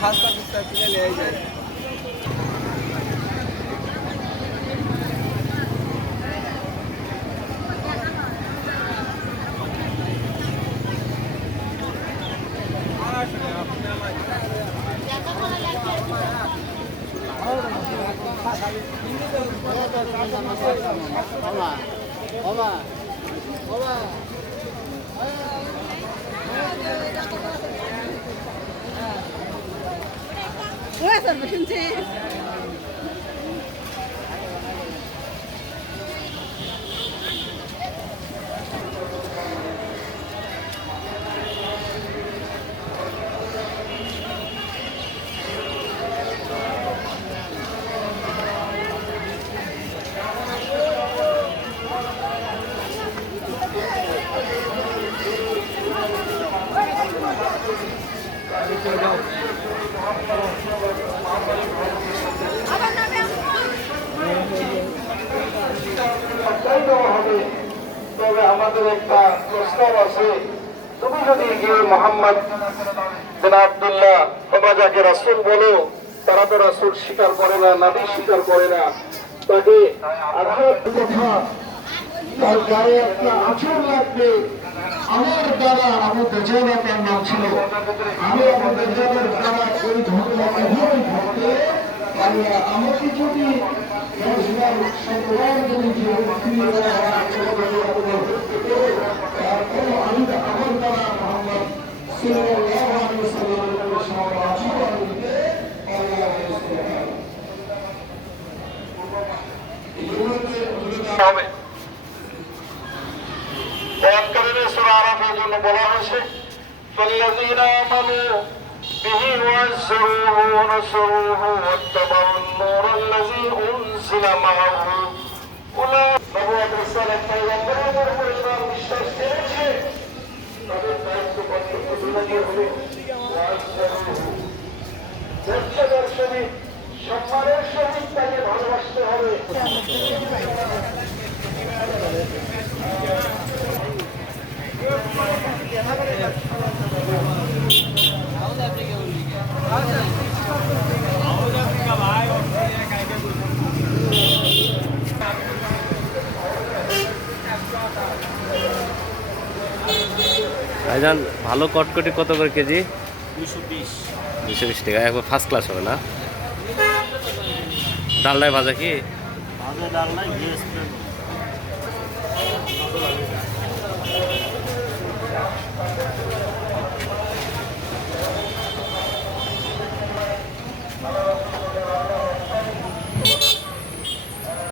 खास का ले आई जाए我也怎么生气？ তবে আমাদের একটা প্রস্তাব আছে, তুমি যদি গিয়ে মোহাম্মদ বিন আব্দুল্লাহ যাকে রাসূল বলো, তারা তো রাসূল স্বীকার করে না, নবী স্বীকার করে না, তাকে আঘাত কথা তার গায়ে একটা আঁচড় লাগবে। আমার দ্বারা আমার দেজানা তার নাম ছিল, আমি আমার দেজানের দ্বারা এই ঘটনা এভাবে ঘটে আমাকে যদি আমি আমার দ্বারা মোহাম্মদ সাল্লাল্লাহু আলাইহি ওয়াসাল্লামের সঙ্গে আচরণ দিতে হবে। বয়ানকারীদের সূরা আরাফের জন্য বলা হয়েছে ফাল্লাযীনা আমানু বিহি ওয়াজ্জারুহু ওয়া নাসরুহু ওয়াত্তাবাউন নূরাল্লাযী উনজিলা মাআহু উলাইকা নবুয়ত রিসালাত পয়গম্বরের উপর যারা বিশ্বাস করেছে তাদের দায়িত্ব কর্তব্য দুনিয়া হবে ওয়াজ্জারুহু, মর্যাদার সহিত সম্মানের সহিত তাকে ভালোবাসতে হবে। ভাইজান ভালো কটকটি কত করে কেজি? 220 220 টাকা। একবার ফার্স্ট ক্লাস হবে না? ডালনায় ভাজা কি? ভাজা ডাল নাই,